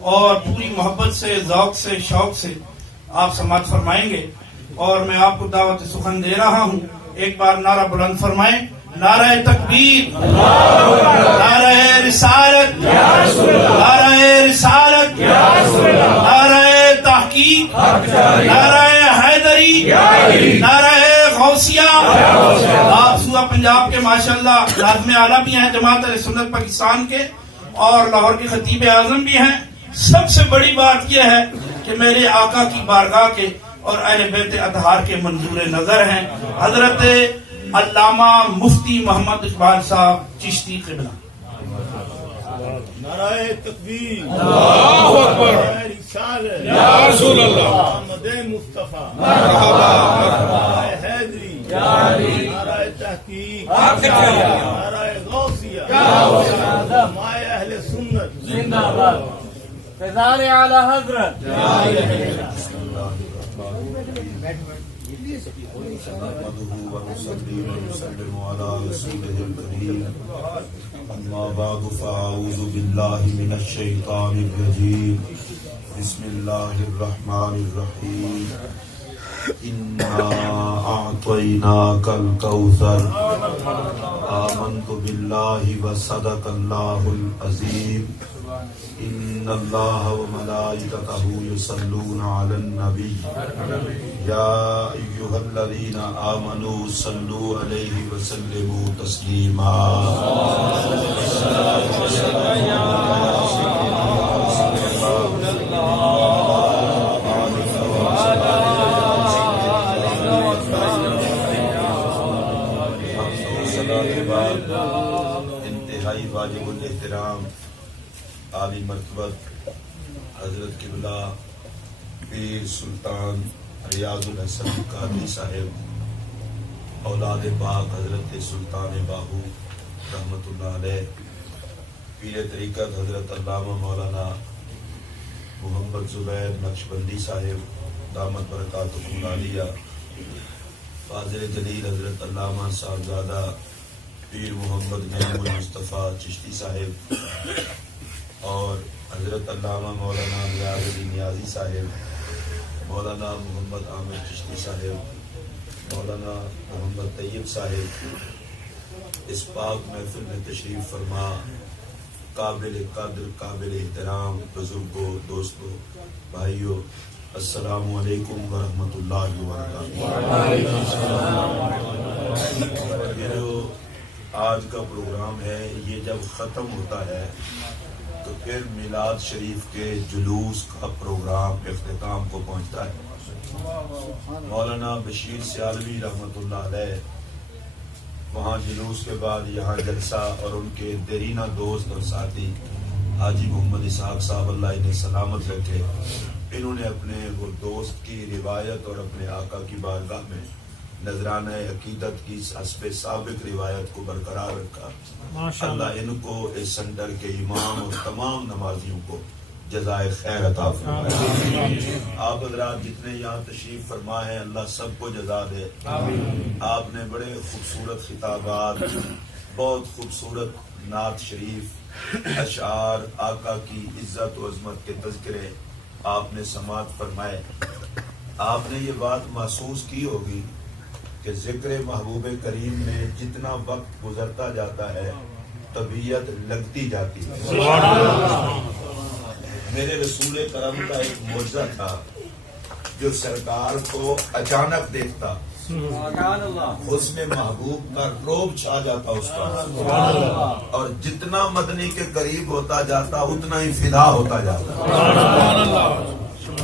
اور پوری محبت سے، ذوق سے، شوق سے آپ سماعت فرمائیں گے، اور میں آپ کو دعوت سخن دے رہا ہوں. ایک بار نعرہ بلند فرمائیں، نعرہ تکبیر، نعرہ رسالت، نعرہ رسالت، نعرہ تحقیق، نعرہ حیدری، نعرہ غوثیہ. آپ صوبہ پنجاب کے ماشاءاللہ ناظم اعلیٰ بھی ہیں جماعت اہل سنت پاکستان کے، اور لاہور کے خطیب اعظم بھی ہیں. سب سے بڑی بات یہ ہے کہ میرے آقا کی بارگاہ کے اور اہل بیت اطہار کے منظور نظر ہیں حضرت علامہ مفتی محمد اقبال صاحب چشتی قبلہ. نعرہ تکبیر، اللہ اکبر، نعرہ رسالت، یا رسول اللہ، محمد مصطفیٰ، مرحبا، نعرہ حیدری، نعرہ تحقیق، نعرہ غوثیہ، مائے اہل سنت زندہ باد، فیضان اعلی حضرت. أما بعد فأعوذ بالله من الشيطان الرجيم. بسم الله الرحمن الرحيم. إنا أعطيناك الكوثر. آمنت بالله وصدق الله العظيم. إن الله وملائكته يصلون على النبي يا أيها الذين آمنوا صلوا عليه وسلموا تسليما. انتہائی واجب الاحترام عالی مرتبت حضرت قبلہ پیر سلطان ریاض الحسن قادری صاحب اولاد پاک حضرت سلطان باہو رحمت اللہ علیہ، پیر طریقت حضرت علامہ مولانا محمد زبیر نقشبندی صاحب دامت برکاتہ العالیہ، فاضل جلیل حضرت علامہ صاحبزادہ پیر محمد نعیم المصطفیٰ چشتی صاحب، اور حضرت علامہ مولانا نیاز علی نیازی صاحب، مولانا محمد عامر چشتی صاحب، مولانا محمد طیب صاحب، اس پاک محفل میں تشریف فرما قابل قدر قابل احترام بزرگوں، دوستوں، بھائیوں، السلام علیکم ورحمۃ اللہ وبرکاتہ. یہ جو آج کا پروگرام ہے یہ جب ختم ہوتا ہے تو پھر میلاد شریف کے جلوس کا پروگرام اختتام کو پہنچتا ہے. مولانا بشیر سیالوی رحمت اللہ علیہ وہاں جلوس کے بعد یہاں جلسہ، اور ان کے دیرینہ دوست اور ساتھی حاجی محمد اسحاق صاحب اللہ انہیں سلامت رکھے، انہوں نے اپنے وہ دوست کی روایت اور اپنے آقا کی بارگاہ میں نذرانہ عقیدت کی حسب سابق روایت کو برقرار رکھا. اللہ ان کو اس سنٹر کے امام اور تمام نمازیوں کو جزائے خیر عطا فرمائے. آپ حضرات جتنے یہاں تشریف فرما ہیں اللہ سب کو جزا دے. آپ نے بڑے خوبصورت خطابات، بہت خوبصورت نعت شریف، اشعار، آقا کی عزت و عظمت کے تذکرے آپ نے سماعت فرمائے. آپ نے یہ بات محسوس کی ہوگی کہ ذکر محبوب کریم میں جتنا وقت گزرتا جاتا ہے طبیعت لگتی جاتی ہے. میرے رسول کرم کا ایک معجزہ تھا جو سرکار کو اچانک دیکھتا حسن محبوب کا روب چھا جاتا اس کا، اور جتنا مدنی کے قریب ہوتا جاتا اتنا ہی فدا ہوتا جاتا.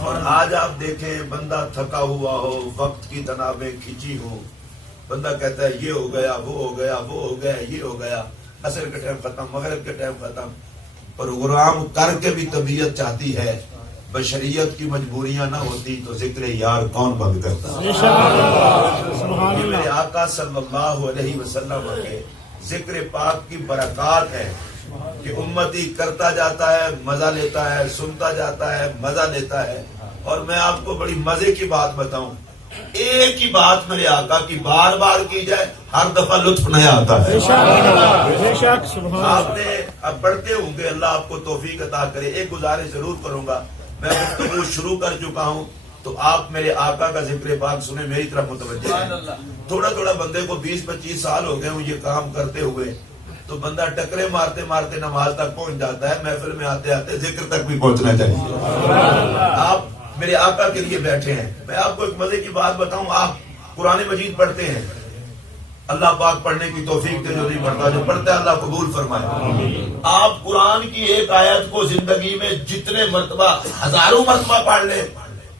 اور آج آپ دیکھیں بندہ تھکا ہوا ہو، وقت کی تنابیں کھینچی ہو، بندہ کہتا ہے یہ ہو گیا، وہ ہو گیا، وہ ہو گیا، یہ ہو گیا، عصر کے ٹائم ختم، مغرب کے ٹائم ختم. پروگرام کر کے بھی طبیعت چاہتی ہے، بشریت کی مجبوریاں نہ ہوتی تو ذکر یار کون بند کرتا. یہ میرے آقا صلی اللہ علیہ وسلم کے ذکر پاک کی برکات ہے کہ امتی کرتا جاتا ہے، مزہ لیتا ہے، سنتا جاتا ہے، مزہ لیتا ہے. اور میں آپ کو بڑی مزے کی بات بتاؤں، ایک ہی بات میرے آقا کی بار بار کی جائے ہر دفعہ لطف نیا آتا ہے. آپ نے اب پڑھتے ہوں گے, اللہ آپ کو توفیق عطا کرے. ایک گزارش ضرور کروں گا, میں گفتگو شروع کر چکا ہوں تو آپ میرے آقا کا ذکر پاک سنیں, میری طرف متوجہ ہیں. تھوڑا تھوڑا بندے کو 20-25 سال ہو گئے ہوں یہ کام کرتے ہوئے, تو بندہ ٹکرے مارتے مارتے نماز تک پہنچ جاتا ہے, محفل میں آتے آتے ذکر تک بھی پہنچنا چاہیے. آپ میرے آقا کے لیے بیٹھے ہیں. میں آپ کو ایک مزے کی بات بتاؤں, آپ قرآن مجید پڑھتے ہیں, اللہ پاک پڑھنے کی توفیق دے, جو نہیں پڑھتا, جو پڑھتا ہے اللہ قبول فرمائے. آپ قرآن کی ایک آیت کو زندگی میں جتنے مرتبہ, ہزاروں مرتبہ پڑھ لیں,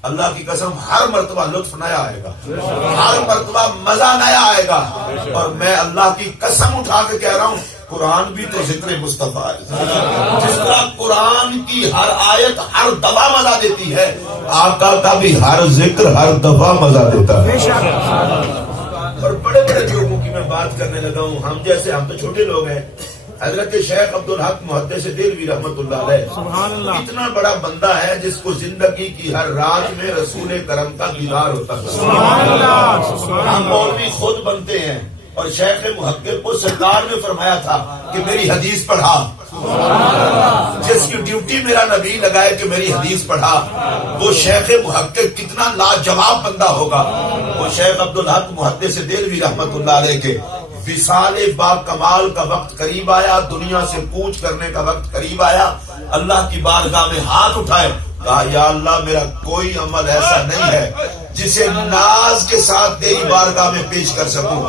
اللہ کی قسم ہر مرتبہ لطف نیا آئے گا, ہر مرتبہ مزہ نیا آئے گا. اور میں اللہ کی قسم اٹھا کے کہہ رہا ہوں, قرآن بھی تو ذکر مصطفیٰ ہے. جس طرح قرآن کی ہر آیت ہر دفعہ مزہ دیتی ہے, آقا کا بھی ہر ذکر ہر دفعہ مزہ دیتا ہے. اور بڑے بڑے لوگوں کی میں بات کرنے لگا ہوں, ہم جیسے, ہم تو چھوٹے لوگ ہیں. حضرت شیخ عبدالحق محدث دہلوی رحمۃ اللہ علیہ اتنا بڑا بندہ ہے جس کو زندگی کی ہر رات میں رسول کرم کا دیدار ہوتا ہے. ہم مولوی خود بنتے ہیں, اور شیخ محقق کو سرکار نے فرمایا تھا کہ میری حدیث پڑھا. جس کی ڈیوٹی میرا نبی لگائے کہ میری حدیث پڑھا, وہ شیخ محقق کتنا لاجواب بندہ ہوگا. وہ شیخ عبدالحق محدث دہلوی رحمۃ اللہ علیہ کے وصال با کمال کا وقت قریب آیا, دنیا سے کوچ کرنے کا وقت قریب آیا. اللہ کی بارگاہ میں ہاتھ اٹھائے, کہا یا اللہ میرا کوئی عمل ایسا نہیں ہے جسے ناز کے ساتھ تیری بارگاہ میں پیش کر سکوں,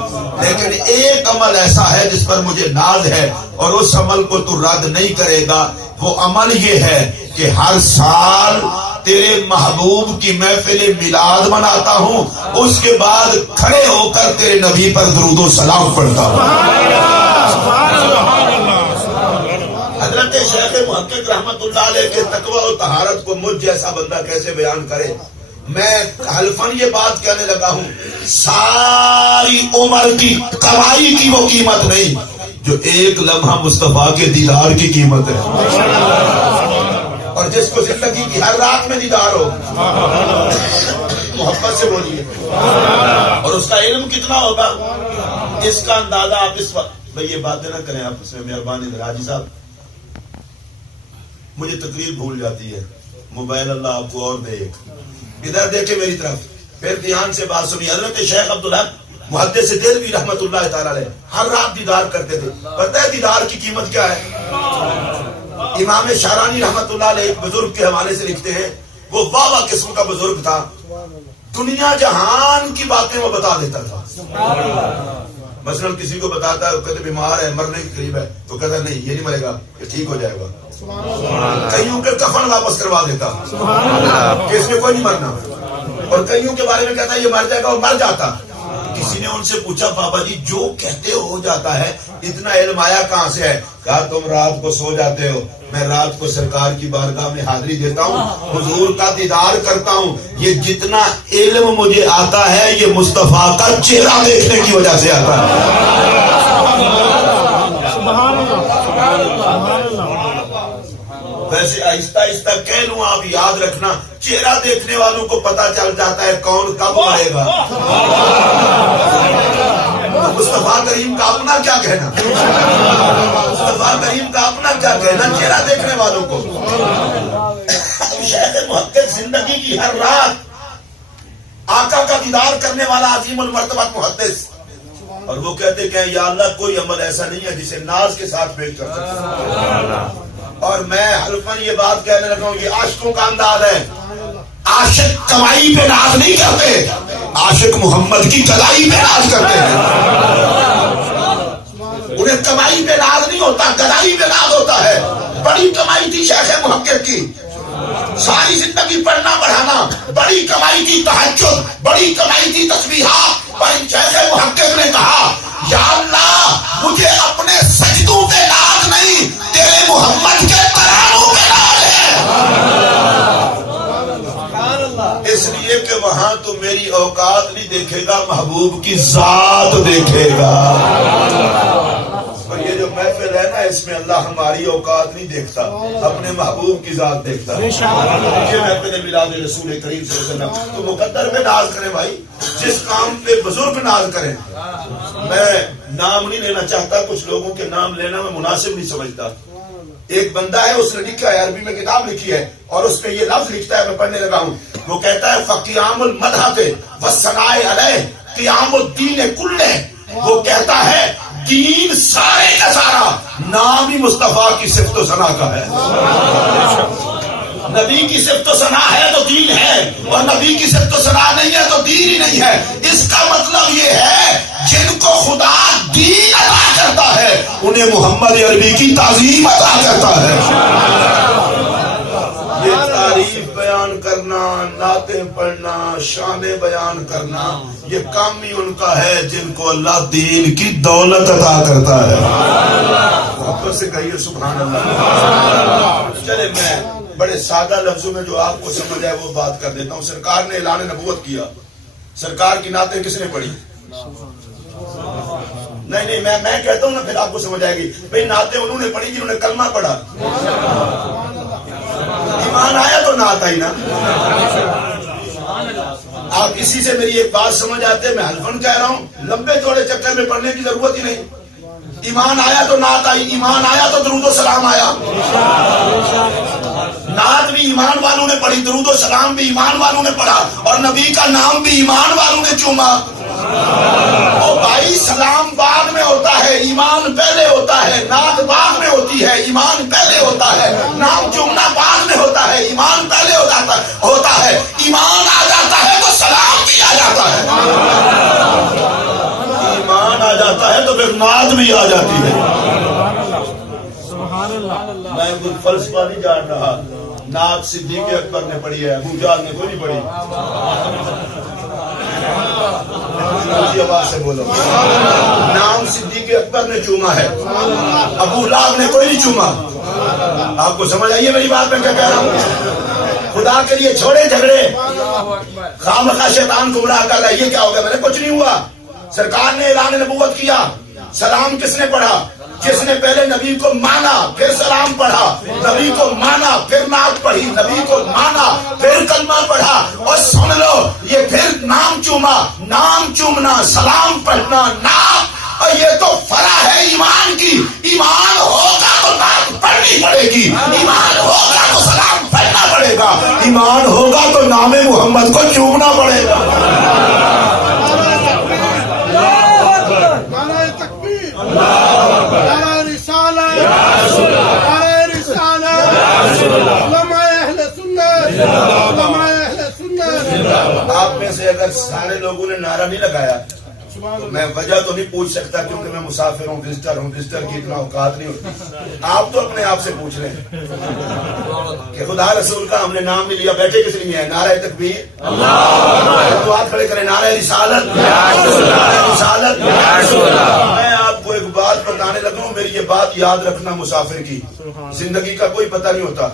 لیکن ایک عمل ایسا ہے جس پر مجھے ناز ہے, اور اس عمل کو تو رد نہیں کرے گا. وہ عمل یہ ہے کہ ہر سال تیرے محبوب کی محفل میلاد مناتا ہوں, اس کے بعد کھڑے ہو کر تیرے نبی پر درود و سلام پڑھتا ہوں. حضرت شیخ محقق رحمت اللہ علیہ کے تقوی و طہارت کو مجھ جیسا بندہ کیسے بیان کرے. میں حلفاً یہ بات کہنے لگا ہوں, ساری عمر کی کمائی کی وہ قیمت نہیں جو ایک لمحہ مصطفیٰ کے دیدار کی قیمت ہے. اور جس کو زندگی کی ہر رات میں دیدار ہو, محبت سے بولیے, اور اس کا علم کتنا ہوگا اس کا اندازہ آپ اس وقت, بھئی یہ باتیں نہ کریں آپ, اس میں مہربانی حاجی صاحب, مجھے تقریر بھول جاتی ہے. موبائل اللہ آپ کو اور دے, ایک ادھر دیکھے میری طرف, پھر دھیان سے بات سنی. حضرت شیخ عبدالحق محدث دہلوی رحمت اللہ تعالی علیہ ہر رات دیدار کرتے تھے. پتہ ہے دیدار کی قیمت کیا ہے؟ امام شارانی رحمت اللہ علیہ ایک بزرگ کے حوالے سے لکھتے ہیں, وہ واہ قسم کا بزرگ تھا, دنیا جہان کی باتیں وہ بتا دیتا تھا. مثلا کسی کو بتاتا ہے, کہتے بیمار ہے, مرنے کے قریب ہے, تو کہتا نہیں یہ نہیں مرے گا, یہ ٹھیک ہو جائے گا. کئیوں کے کفن واپس کروا دیتا کہ اس میں کوئی نہیں مرنا, اور کئیوں کے بارے میں کہتا ہے یہ مر جائے گا, وہ مر جاتا. کسی نے ان سے پوچھا, بابا جی جو کہتے ہو جاتا ہے, اتنا علم آیا کہاں سے ہے؟ کہا تم رات کو سو جاتے ہو, میں رات کو سرکار کی بارگاہ میں حاضری دیتا ہوں, حضور کا دیدار کرتا ہوں. یہ جتنا علم مجھے آتا ہے یہ مصطفیٰ کا چہرہ دیکھنے کی وجہ سے آتا ہے. ویسے آہستہ آہستہ کہہ لوں, آپ یاد رکھنا, چہرہ دیکھنے والوں کو پتا چل جاتا ہے کون کب آئے گا. مصطفیٰ کریم کا اپنا کیا کہنا, مصطفیٰ کریم کا اپنا کیا کہنا چہرہ دیکھنے والوں کو. شیخ محقق زندگی کی ہر رات آقا کا دیدار کرنے والا عظیم المرتبہ محدث, اور وہ کہتے کہ یا اللہ کوئی عمل ایسا نہیں ہے جسے ناز کے ساتھ پیش کر سکتے. اور میں حلفاً یہ بات کہنے لگا ہوں, یہ عاشقوں کا انداز ہے. عاشق کمائی پہ ناز نہیں کرتے, عاشق محمد کی گدائی پہ ناز کرتے ہیں. انہیں کمائی پہ ناز نہیں ہوتا, گدائی پہ ناز ہوتا ہے. بڑی کمائی تھی شیخ محقق کی, ساری زندگی پڑھنا پڑھانا, بڑی کمائی تھی تہجد, بڑی کمائی تھی تسبیحات. پر شیخ محقق نے کہا یا اللہ مجھے اپنے سجدوں پہ ناز نہیں, تیرے محمد کے ترانوں پہ ناز ہے. اس لیے کہ وہاں تو میری اوقات نہیں دیکھے گا, محبوب کی ذات دیکھے گا. اور یہ جو محفل ہے نا اس میں اللہ ہماری اوقات نہیں دیکھتا، اپنے محبوب کی ذات دیکھتا ہے. یہ محفل میلاد رسول کریم صلی اللہ علیہ وسلم تو مقدر پہ ناز کریں بھائی، جس کام پہ بزرگ ناز کریں. میں نام نہیں لینا چاہتا، کچھ لوگوں کے نام لینا میں مناسب نہیں سمجھتا. ایک بندہ ہے، اس نے لکھا ہے، عربی میں کتاب لکھی ہے اور اس پہ یہ لفظ لکھتا ہے، میں پڑھنے لگا ہوں. وہ کہتا ہے فقیام المدحت والثناء علیہ قیام الدین کلہ. وہ کہتا ہے دین سارے کا سارا نام ہی مصطفیٰ کی صفت و ثنا کا ہے. نبی کی صفت و ثنا ہے تو دین ہے، اور نبی کی صفت و ثنا نہیں ہے تو دین ہی نہیں ہے. اس کا مطلب یہ ہے جن کو خدا دین عطا کرتا ہے انہیں محمد عربی کی تعظیم عطا کرتا ہے. یہ تعریف بیان کرنا، نعتیں پڑھنا، شان بیان کرنا، یہ کام ہی ان کا ہے جن کو اللہ دین کی دولت عطا کرتا ہے. آپ سے کہیے سبحان اللہ. چلے میں بڑے سادہ لفظوں میں جو آپ کو سمجھ آئے وہ بات کر دیتا ہوں. سرکار نے اعلان نبوت کیا، سرکار کی نعتیں کس نے پڑھی؟ نہیں میں کہتا ہوں نا، پھر آپ کو سمجھ آئے گی. بھئی نعتیں انہوں نے پڑھی جنہوں نے کلمہ پڑھا. ایمان آیا تو نعت آئی نا. آپ اسی سے میری ایک بات سمجھ آتے، میں حلفاً کہہ رہا ہوں، لمبے چوڑے چکر میں پڑھنے کی ضرورت ہی نہیں. ایمان آیا تو نعت آئی، ایمان آیا تو درود و سلام آیا. نعت بھی ایمان والوں نے پڑھی، درود و سلام بھی ایمان والوں نے پڑھا، اور نبی کا نام بھی ایمان والوں نے چوما. اور بھائی سلام بعد میں ہوتا ہے، ایمان پہلے ہوتا ہے. نعت بعد میں ہوتی ہے، ایمان پہلے ہوتا ہے. نام چومنا بعد میں ہوتا ہے، ایمان پہلے ہوتا ہے. ایمان آ جاتا ہے تو سلام بھی آ جاتا ہے. ایمان آ جاتا ہے تو پھر نعت بھی آ جاتی ہے. میں کوئی فلسفہ نہیں جان رہا. نعت صدیق اکبر نے پڑھی ہے، ابو جہل نے کوئی نہیں پڑھی. آواز سے بولو. نام صدیق اکبر نے چوما ہے، ابو لہب نے کوئی نہیں چوما. آپ کو سمجھ آئیے میری بات میں کیا کہہ رہا ہوں؟ خدا کے لیے چھوڑے جھگڑے، خامخواہ شیطان گمراہ کر رہا ہے. یہ کیا ہو گیا؟ میں نے کچھ نہیں ہوا. سرکار نے اعلان نبوت کیا. سلام کس نے پڑھا؟ جس نے پہلے نبی کو مانا پھر سلام پڑھا، نبی کو مانا پھر نعت پڑھی، نبی کو مانا پھر کلمہ پڑھا. اور سن لو، یہ پھر نام چوما، نام چومنا، سلام پڑھنا، نعت، اور یہ تو فرع ہے ایمان کی. ایمان ہوگا تو نعت پڑھنی پڑے گی، ایمان ہوگا تو سلام پڑھنا پڑے گا، ایمان ہوگا تو نام محمد کو چومنا پڑے گا. آپ میں سے اگر سارے لوگوں نے نعرہ نہیں لگایا تو میں وجہ تو نہیں پوچھ سکتا، کیونکہ میں مسافر ہوں، وزٹر ہوں. وزٹر کی اتنا اوقات نہیں ہوتی. آپ تو اپنے آپ سے پوچھ رہے ہیں کہ خدا رسول کا ہم نے نام بھی لیا، بیٹھے کس لیے ہیں؟ نعرہ تکبیر، تو ہاتھ کھڑے کریں. نعرہ رسالت، رسالت. میں آپ کو ایک بات بتانے لگا ہوں، میری یہ بات یاد رکھنا. مسافر کی زندگی کا کوئی پتہ نہیں ہوتا،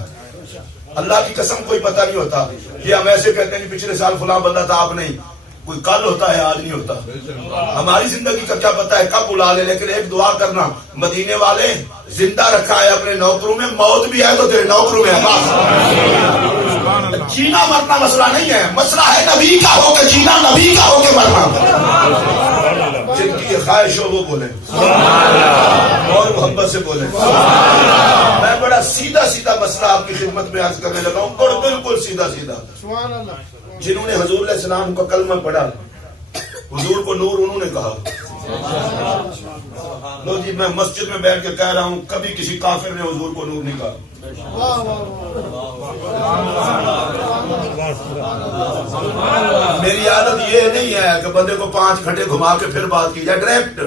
اللہ کی قسم کوئی پتہ نہیں ہوتا. یہ ہم ایسے کہتے ہیں کہ پچھلے سال فلاں بندہ تھا، آپ نہیں. کوئی کل ہوتا ہے، آج نہیں ہوتا. ہماری زندگی کا کیا پتہ ہے کب بلا لے. لیکن ایک دعا کرنا، مدینے والے زندہ رکھا ہے اپنے نوکروں میں، موت بھی ہے تو تیرے نوکروں میں ہے. جینا مرنا مسئلہ نہیں ہے، مسئلہ ہے نبی کا ہو کے جینا، نبی کا ہو کے مرنا. جن کی خواہش ہو وہ بولے اور محبت سے بولے. میں بڑا سیدھا سیدھا مسئلہ آپ کی خدمت میں عرض کرنے لگا ہوں، اور بالکل سیدھا سیدھا. جنہوں نے حضور علیہ السلام کا کلمہ پڑھا، حضور کو نور انہوں نے کہا. لو جی، میں مسجد میں بیٹھ کے کہہ رہا ہوں، کبھی کسی کافر نے حضور کو نور نہیں کہا. میری عادت یہ نہیں ہے کہ بندے کو 5 گھنٹے گھما کے پھر بات کی جائے، ڈائریکٹ.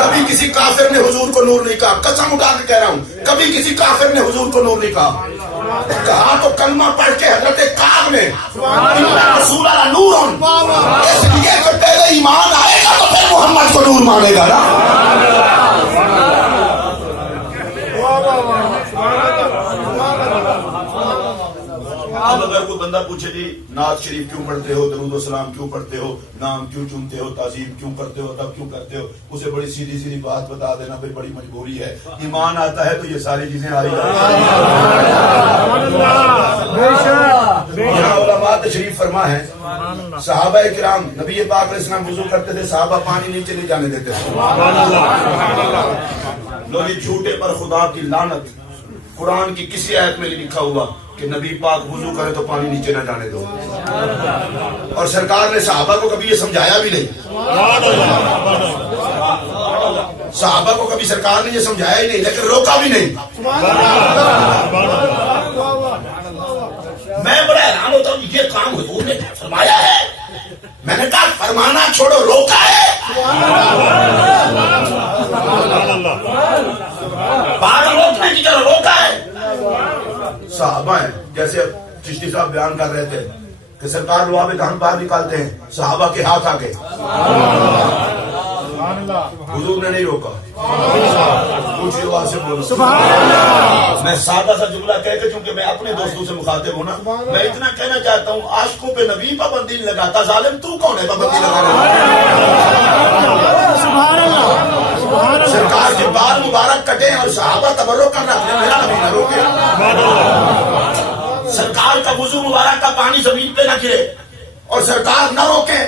کبھی کسی کافر نے حضور کو نور نہیں کہا، قسم اٹھا کے کہہ رہا ہوں، کبھی کسی کافر نے حضور کو نور نہیں کہا. کہا تو کلمہ پڑھ کے حضرت کعب نے رسول اللہ نور، اس لیے کہ پہلے ایمان آئے گا تو پھر محمد کو نور مانے گا نا. اب اگر کوئی بندہ پوچھے جی نعت شریف کیوں پڑھتے ہو، درود و سلام کیوں پڑھتے ہو، نام کیوں چنتے ہو، تعظیم کیوں کرتے ہو، ادب کیوں کرتے ہو، اسے بڑی سیدھی سیدھی بات بتا دینا بھائی بڑی مجبوری ہے. ایمان آتا ہے تو یہ ساری چیزیں آ رہی ہیں. علماء تشریف فرما ہے صحابہ کرام نبی پاک علیہ السلام وضو کرتے تھے، صحابہ پانی نیچے نہیں جانے دیتے تھے. لو یہ جھوٹے پر خدا کی لعنت. قرآن کی کسی آیت میں نہیں لکھا ہوا کہ نبی پاک وضو کرے تو پانی نیچے نہ جانے دو. اور سرکار نے صحابہ کو کبھی یہ سمجھایا بھی نہیں. صحابہ کو کبھی سرکار نے یہ سمجھایا ہی نہیں لیکن روکا بھی نہیں. میں بڑا حیران ہوتا ہوں یہ کام حضور نے فرمایا ہے. میں نے کہا فرمانا چھوڑو روکا ہے. بات روکنے کی طرح روکا ہے. صحابہ ہیں جیسے چشتی صاحب بیان کر رہے تھے کہ سرکار لوہا پہ دہن باہر نکالتے ہیں، صحابہ کے ہاتھ آ گئے، حضور نے نہیں روکا. اونچی آواز سے بولو. میں سادہ سا جملہ کہہ کے چونکہ میں اپنے دوستوں سے مخاطب ہوں نا، میں اتنا کہنا چاہتا ہوں عاشقوں پہ نبی پابندی لگاتا، ظالم تو کون ہے پابندی لگانے والا؟ سرکار کے بال مبارک کٹے اور صحابہ تبرک کرنا میرا نبی نہ روکے. سرکار کا وضو مبارک کا پانی زمین پہ نہ گرے اور سرکار نہ روکے.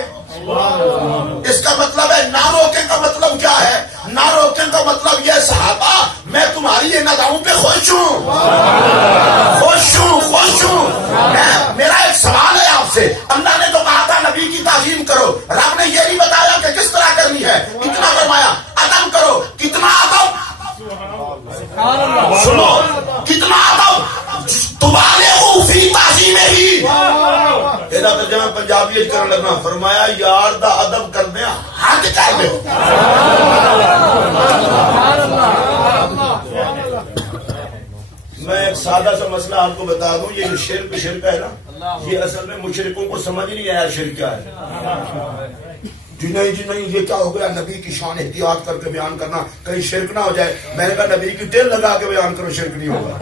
اس کا مطلب ہے نہ روکے کا مطلب کیا ہے؟ نہ روکے کا مطلب یہ صحابہ میں تمہاری ان اداؤں پہ خوش ہوں، خوش ہوں، خوش ہوں. میرا ایک سوال ہے آپ سے. اللہ نے تو کہا تھا نبی کی تعظیم کرو، رب نے یہ نہیں بتایا کہ کس طرح کرنی ہے. اتنا فرمایا ادب کرو. کتنا ادب؟ سنو کتنا ادب. تبالغوا فی تعظیمہ. ایدا ترجمہ پنجابی کرن لگا فرمایا یار دا ادب کردے حد کر دے. میں ایک سادہ سا مسئلہ آپ کو بتا دوں. یہ جو شرک ہے نا، یہ اصل میں مشرکوں کو سمجھ نہیں آیا شرک کیا ہے. جی نہیں یہ کیا ہو گیا، نبی کی شان احتیاط کر کے بیان کرنا کہیں شرک نہ ہو جائے. میں نے کہا نبی کی ٹیل لگا کے بیان کرو شرک نہیں ہوگا.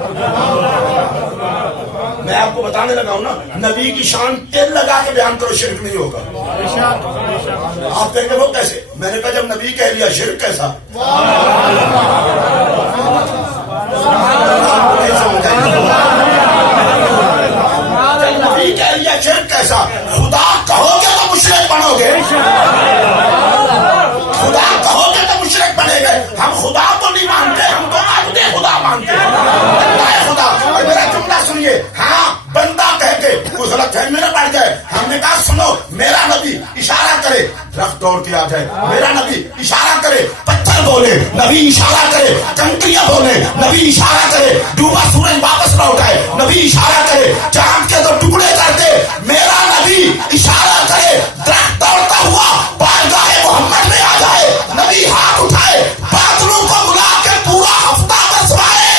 میں آپ کو بتانے لگا ہوں نا، نبی کی شان ٹیل لگا کے بیان کرو شرک نہیں ہوگا. آپ کہیں گے وہ کیسے؟ میں نے کہا جب نبی کہہ لیا شرک کیسا. جب نبی کہہ لیا شرک کیسا، خدا کہو گے تو مشرک بنو گے. خدا کہو گے تو مشرک بنے گے. ہم خدا تو نہیں مانتے، ہم تو عبد خدا مانتے ہیں، بندہ خدا. اور میرا جملہ سنیے. ہاں بندہ کہہ کے کوئی غلط فہمی نہ پڑ جائے. ہم نے کہا سنو میرا نبی اشارہ کرے درخت توڑ کے آ جائے، میرا نبی اشارہ کرے پتھر بولے، نبی اشارہ کرے کنکریاں بولے، نبی اشارہ کرے ڈوبا سورج واپس نہ اٹھائے، نبی اشارہ کرے چاند کے تو ٹکڑے کر دے. میرا نبی اشارہ کرے درخت توڑتا ہوا بارگاہ محمد میں آ جائے، نبی ہاتھ اٹھائے بادلوں کو بلا کے پورا ہفتہ برسوائے.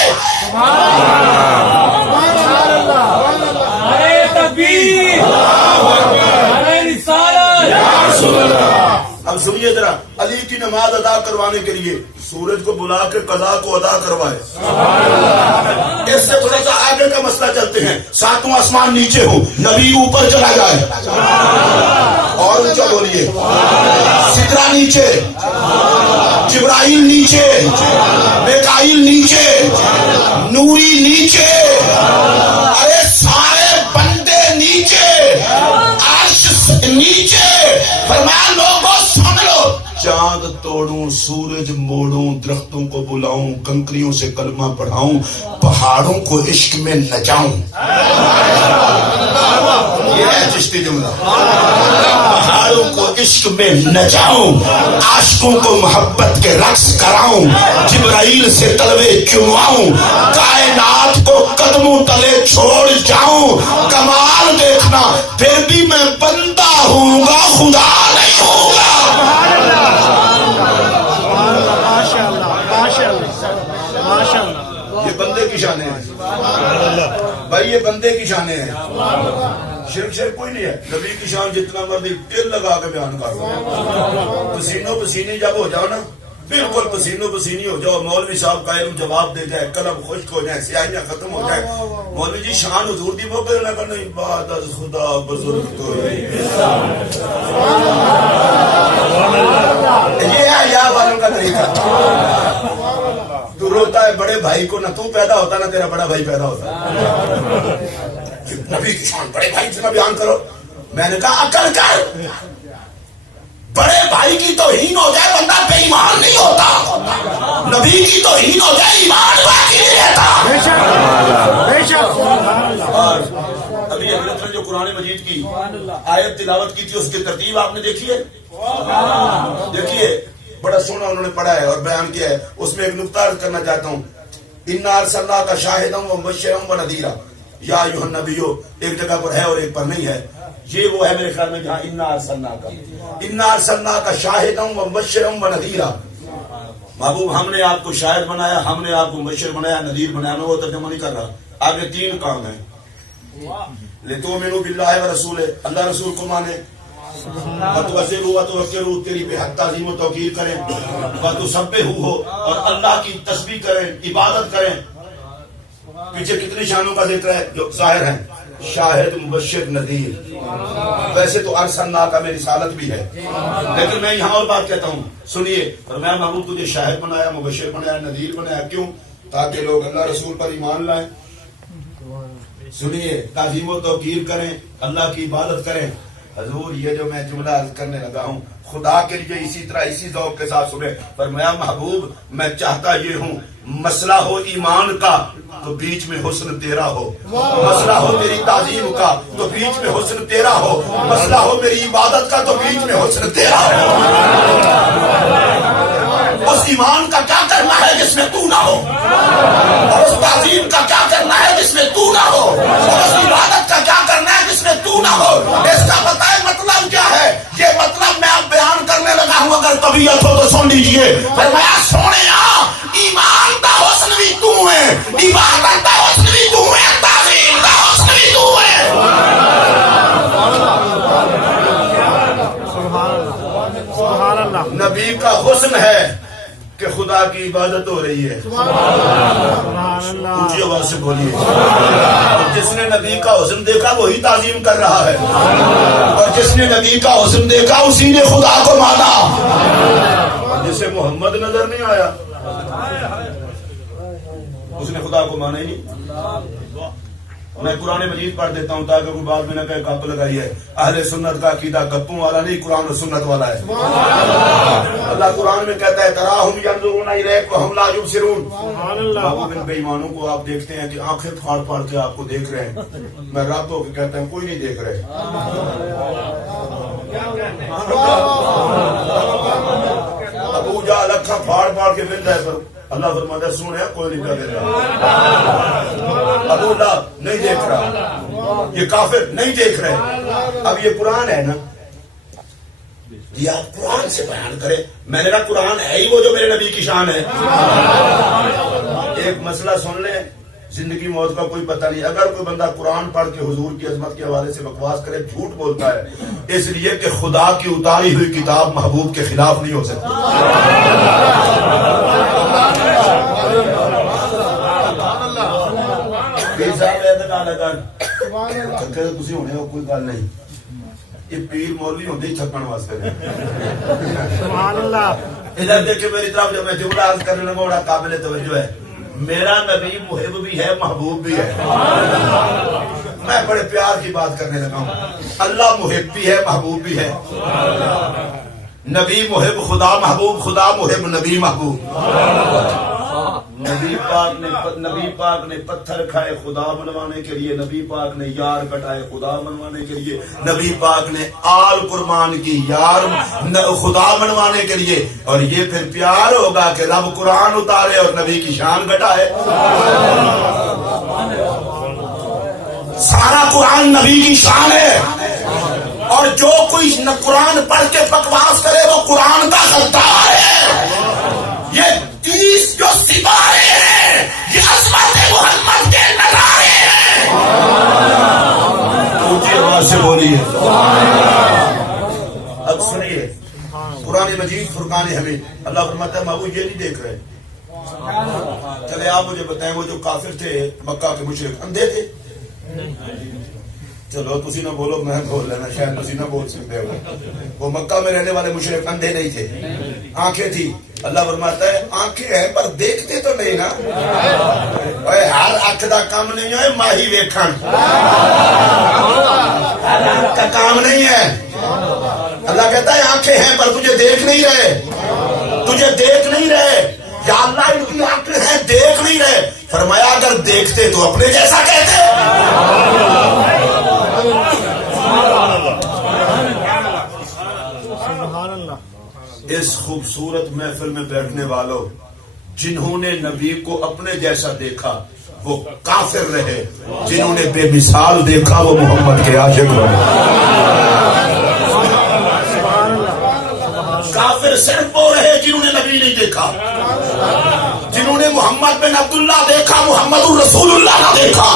اب سنیے ذرا، علی کی نماز ادا کروانے کے لیے سورج کو بلا کے قضا کو ادا کروائے. اس سے تھوڑا سا آگے کا مسئلہ چلتے ہیں. ساتوں آسمان نیچے ہوں، نبی اوپر چلا جائے اور اونچا بولیے. سدرا نیچے، جبرائیل نیچے، میکائیل نیچے، نوری نیچے، ارے سارے بندے نیچے، عرش نیچے. فرمایا لوگوں سن لو، چاند توڑوں، سورج موڑوں، درختوں کو بلاؤں، کنکریوں سے کلمہ پڑھاؤں، پہاڑوں کو عشق میں نچاؤں. یہ ہے چشتی جملہ. پہاڑوں کو عشق میں نچاؤں، عاشقوں کو محبت کے رقص کراؤں، جبرائیل سے تلوے چنواؤں، کائنات کو قدموں تلے چھوڑ جاؤں. کمال دیکھنا پھر بھی میں بندہ ہوں گا، خدا نہیں ہوں گا. یہ بندے کی شانیں ہیں بھائی، یہ بندے کی شانیں ہیں. شرک کوئی نہیں ہے. نبی کی شان جتنا مرضی ٹل لگا کے بیان کر لو. پسینوں پسینے جب ہو جاؤ نا بالکل پسینو پسینی ہو جاؤ، مولوی صاحب کا علم جواب دے جائے، قلم خشک ہو جائے، سیاہیاں ختم ہو جائے، مولوی جی شان حضور دی موقع نہ کرنا، بعد از خدا بزرگ تو یہ ہے یا والوں کا طریقہ. تو روتا ہے بڑے بھائی کو، نہ تو پیدا ہوتا نہ تیرا بڑا بھائی پیدا ہوتا. نبی کی شان بڑے بھائی سے نہ بیان کرو. میں نے کہا عقل کر، بڑے بھائی کی توہین ہو جائے بندہ بے ایمان نہیں ہوتا، نبی کی توہین ہو جائے ایمان باقی نہیں رہتا. اور ابھی حضرت نے جو قرآن مجید کی آیت تلاوت کی تھی اس کی ترتیب آپ نے دیکھی ہے؟ دیکھیے بڑا سونا انہوں نے پڑھا ہے اور بیان کیا ہے. اس میں ایک نقطہ عرض کرنا چاہتا ہوں، انا ارسلناک شاہدا ومبشرا ونذیرا. یا ایھا النبی، ایک جگہ پر ہے اور ایک پر نہیں ہے. یہ وہ ہے میرے خیال میں جہاں انا ارسلناک شاہدا ومبشرا ونذیرا. محبوب ہم نے آپ کو شاہد بنایا، ہم نے آپ کو مبشر بنایا، نذیر بنایا. میں وہ ترجمہ نہیں کر رہا. آگے تین کام ہیں. لتؤمنوا باللہ ورسولہ، اللہ رسول کو مانے، وتوزروا وتوقروا، تیری بے حد تعظیم و توقیر کریں، وتسبحوا اور اللہ کی تسبیح کریں، عبادت کریں. پیچھے کتنی شانوں کا ذکر ہے جو ظاہر ہیں، شاہد مبشر نذیر. ویسے تو ارسلناک میں رسالت بھی ہے، لیکن میں یہاں اور بات کہتا ہوں سنیے. اور میں محبوب تجھے شاہد بنایا، مبشر بنایا، نذیر بنایا. کیوں؟ تاکہ لوگ اللہ رسول پر ایمان لائیں. سنیے، تعظیم و توقیر کریں، اللہ کی عبادت کریں. حضور یہ جو میں جملہ عرض کرنے لگا ہوں خدا کے لیے اسی طرح اسی ذوق کے ساتھ سنیں. فرمایا محبوب میں چاہتا یہ ہوں مسئلہ ہو ایمان کا تو بیچ میں حسن تیرا ہو، مسئلہ ہو تیری تعظیم کا تو بیچ میں حسن تیرا ہو، مسئلہ ہو میری عبادت کا تو بیچ میں حسن تیرا ہو. اس ایمان کا کیا کرنا ہے جس میں تو نہ ہو، اور اس تعظیم کا کیا کرنا ہے جس میں تو نہ ہو، اور اس عبادت کا کیا کرنا ہے جس میں تو نہ ہو. اس کا پتہ ہے مطلب کیا ہے؟ یہ مطلب میں اب بیان کرنے لگا ہوں، اگر طبیعت ہو تو سن لیجئے. فرمایا سونے ایمان کا حسن بھی تو ہے، عبادت کا حسن بھی تو ہے، تعظیم کا حسن بھی تو ہے. نبی کا حسن ہے کہ خدا کی عبادت ہو رہی ہے. اونچی آواز سے بولیے. جس نے نبی کا حسن دیکھا وہی تعظیم کر رہا ہے، اور جس نے نبی کا حسن دیکھا اسی نے خدا کو مانا. جسے محمد نظر نہیں آیا اس نے خدا کو مانا ہی نہیں. میں قرآن مجید پڑھ دیتا ہوں تاکہ کوئی بات میں نہ کہے گپ لگائی ہے. اہل سنت کا عقیدہ گپوں والا نہیں، قرآن و سنت والا ہے. اللہ قرآن میں کہتا ہے تراہم ینظرون الیک وہم لا یبصرون. بابو بن بے ایمانوں کو آپ دیکھتے ہیں کہ آنکھیں پھاڑ پھاڑ کے آپ کو دیکھ رہے ہیں. میں رب ہو کے کہتا ہوں کوئی نہیں دیکھ رہے. ابو جہل اکھاں پھاڑ پھاڑ کے ملتا ہے پر اللہ فرماتا ہے سونے کوئی نہیں دیکھ رہا. ابو لہب نہیں دیکھ رہا، یہ کافر نہیں دیکھ رہے. اب یہ قرآن ہے نا، یہ آپ قرآن سے بیان کریں. میں نے کہا قرآن ہے ہی وہ جو میرے نبی کی شان ہے. ایک مسئلہ سن لیں، زندگی موت کا کوئی پتہ نہیں. اگر کوئی بندہ قرآن پڑھ کے حضور کی عظمت کے حوالے سے بکواس کرے جھوٹ بولتا ہے، اس لیے کہ خدا کی اتاری ہوئی کتاب محبوب کے خلاف نہیں ہو سکتی. کوئی گل نہیں، یہ پیر مولوی ہوتے ہی تھکن واسطے. ادھر دیکھے میری طرف جب میں جملہ عرض کرنے لگا بڑا قابل توجہ ہے. میرا نبی محب بھی ہے محبوب بھی ہے. میں بڑے پیار کی بات کرنے لگا ہوں. اللہ محب بھی ہے محبوب بھی ہے. نبی محب خدا محبوب، خدا محب نبی محبوب. نبی پاک نے پتھر کھائے خدا منوانے کے لیے، نبی پاک نے یار کٹائے خدا منوانے کے لیے، نبی پاک نے آل قربان کی یار خدا منوانے کے لیے. اور یہ پھر پیار ہوگا کہ رب قرآن اتارے اور نبی کی شان گھٹائے. سارا قرآن نبی کی شان ہے، اور جو کوئی قرآن پڑھ کے بکواس کرے وہ قرآن کا غدار ہے. یہ 30 جو ستارے ہیں یہ عظمت محمد کے نظارے ہیں. اونچی آواز سے بولیے. اب سنیے قرآن مجید فرقان حمید. اللہ فرماتا ہے محبوب یہ نہیں دیکھ رہے. چلے آپ مجھے بتائیں وہ جو کافر تھے مکہ کے مشرک اندھے تھے؟ چلو تسی نہ بولو میں بول لینا شاید تسی نہ بول سکتے ہو. وہ مکہ میں رہنے والے مشرک اندھے نہیں تھے, آنکھیں تھی. اللہ فرماتا ہے آنکھیں ہیں پر دیکھتے تو نہیں نا. ہر اکھ دا کام نہیں ہے ماہی ویکھن, ہر اکھ کا کام نہیں ہے. اللہ کہتا ہے آنکھیں ہیں پر تجھے دیکھ نہیں رہے, تجھے دیکھ نہیں رہے. یا اللہ ان کی آنکھیں ہیں دیکھ نہیں رہے. فرمایا اگر دیکھتے تو اپنے جیسا کہتے. اس خوبصورت محفل میں بیٹھنے والوں, جنہوں نے نبی کو اپنے جیسا دیکھا وہ کافر رہے, جنہوں نے بے مثال دیکھا وہ محمد کے عاشق رہے. کافر صرف وہ رہے جنہوں نے نبی نہیں دیکھا, جنہوں نے محمد بن عبداللہ دیکھا محمد الرسول اللہ نہ دیکھا,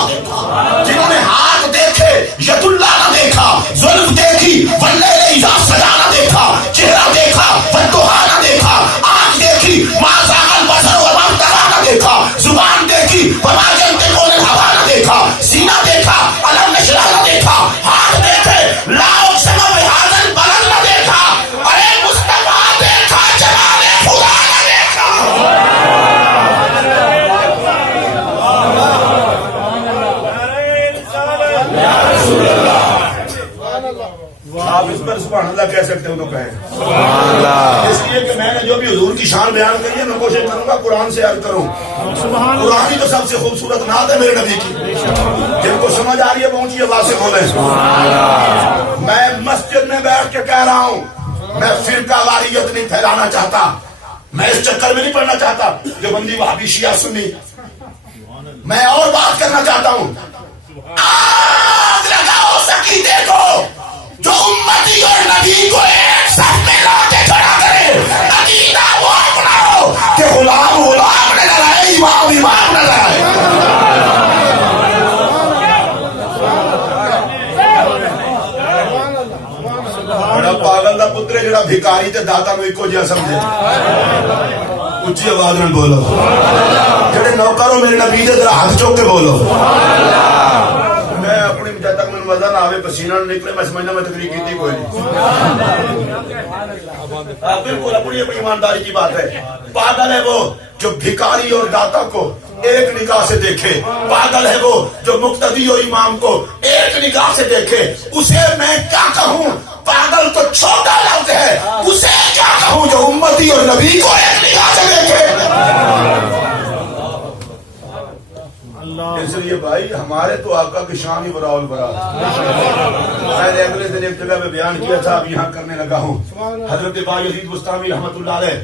جنہوں نے ہاتھ دیکھے ید اللہ نہ دیکھا, زلف دیکھی واللیل اذا سجا نہ دیکھا, چہرہ دیکھا والضحیٰ نہ دیکھا, آنکھ دیکھی ما زاغ البصر وما طغیٰ نہ دیکھا, زبان دیکھی وما ينطق عن الهوى نہ دیکھا, سینہ دیکھا الم نشرح نہ دیکھا, ہاتھ دیکھے لا اقسم بهذا البلد نہ دیکھا, ارے مصطفیٰ دیکھا جلال خدا نہ دیکھا. آپ اس پر سبحان اللہ کہہ سکتے ہو تو کہیں. اس لیے کہ میں نے جو بھی حضور کی شان بیان کری ہے میں کوشش کروں گا قرآن سے عرض کروں. قرآن ہی تو سب سے خوبصورت نعت ہے میرے نبی کی. جن کو سمجھ آ رہی ہے پہنچیے واسطے کھولیں. میں مسجد میں بیٹھ کے کہہ رہا ہوں میں فرقہ واریت نہیں پھیلانا چاہتا, میں اس چکر میں نہیں پڑنا چاہتا جو بندی وہابی شیعہ سنی. میں اور بات کرنا چاہتا ہوں. آگ لگاؤ سکیتے کو جو امتی اور نبی کو ایک صف میں لا کے کھڑا کرے. عقیدہ وہ اپناؤ کہ غلام غلام نظر آئے, امام امام نظر آئے. بڑا پاگل دا پتر ہے جڑا بھکاری تے داتا نو ایکو جہا سمجھے. اچھی آواز میں بولو. جڑے نوکروں میرے نبی دے ذرا ہاتھ چوک کے بولو. میں اپنی جب تک میں مزہ نہ آوے پسینہ نہ نکلے میں سمجھنا میں تقریر کیتی کوئی نہیں. بالکل اپنی اپنی ایمانداری کی بات ہے. پاگل ہے وہ جو بھکاری اور داتا کو ایک نگاہ سے دیکھے, پاگل ہے وہ جو مقتدی اور امام کو ایک نگاہ سے دیکھے. اسے میں کیا کہوں, پاگل تو چھوٹا لفظ ہے, اسے کیا کہوں جو امتی اور نبی کو ایک نگاہ سے دیکھے. اس لیے بھائی ہمارے تو آقا کی شان ہی براول برا. میں نے اگلے دن ایک جگہ میں بیان کیا تھا, اب یہاں کرنے لگا ہوں. حضرت بایزید بستامی رحمت اللہ علیہ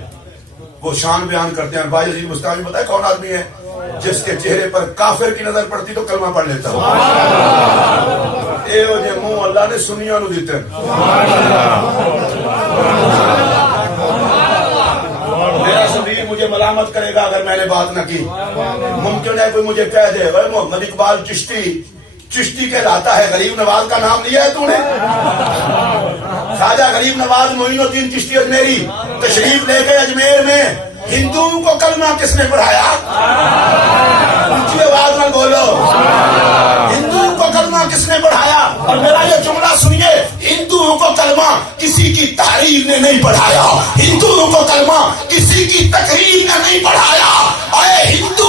وہ شان بیان کرتے ہیں. بایزید بستامی پتہ ہے کون آدمی ہے؟ جس کے چہرے پر کافر کی نظر پڑتی تو کلمہ پڑھ لیتا. اے او جے منہ اللہ نے سنیاں نو دیتے. میرا سبیر مجھے ملامت کرے گا اگر میں نے بات نہ کی. ممکن ہے کوئی مجھے کہہ دے اے محمد اقبال چشتی کہلاتا ہے, غریب نواز کا نام لیا ہے تو نے. خواجہ غریب نواز معین الدین چشتی اجمیری تشریف لے گئے اجمیر میں. ہندوؤں کو کلمہ کس نے پڑھایا؟ اونچی آواز میں بولو. ہندوؤں کو کلمہ کس نے پڑھایا؟ اور میرا یہ جملہ سنیے, ہندوؤں کو کلمہ کسی کی تحریر نے نہیں پڑھایا, ہندوؤں کو کلمہ کسی کی تقریر نے نہیں پڑھایا. اے ہندو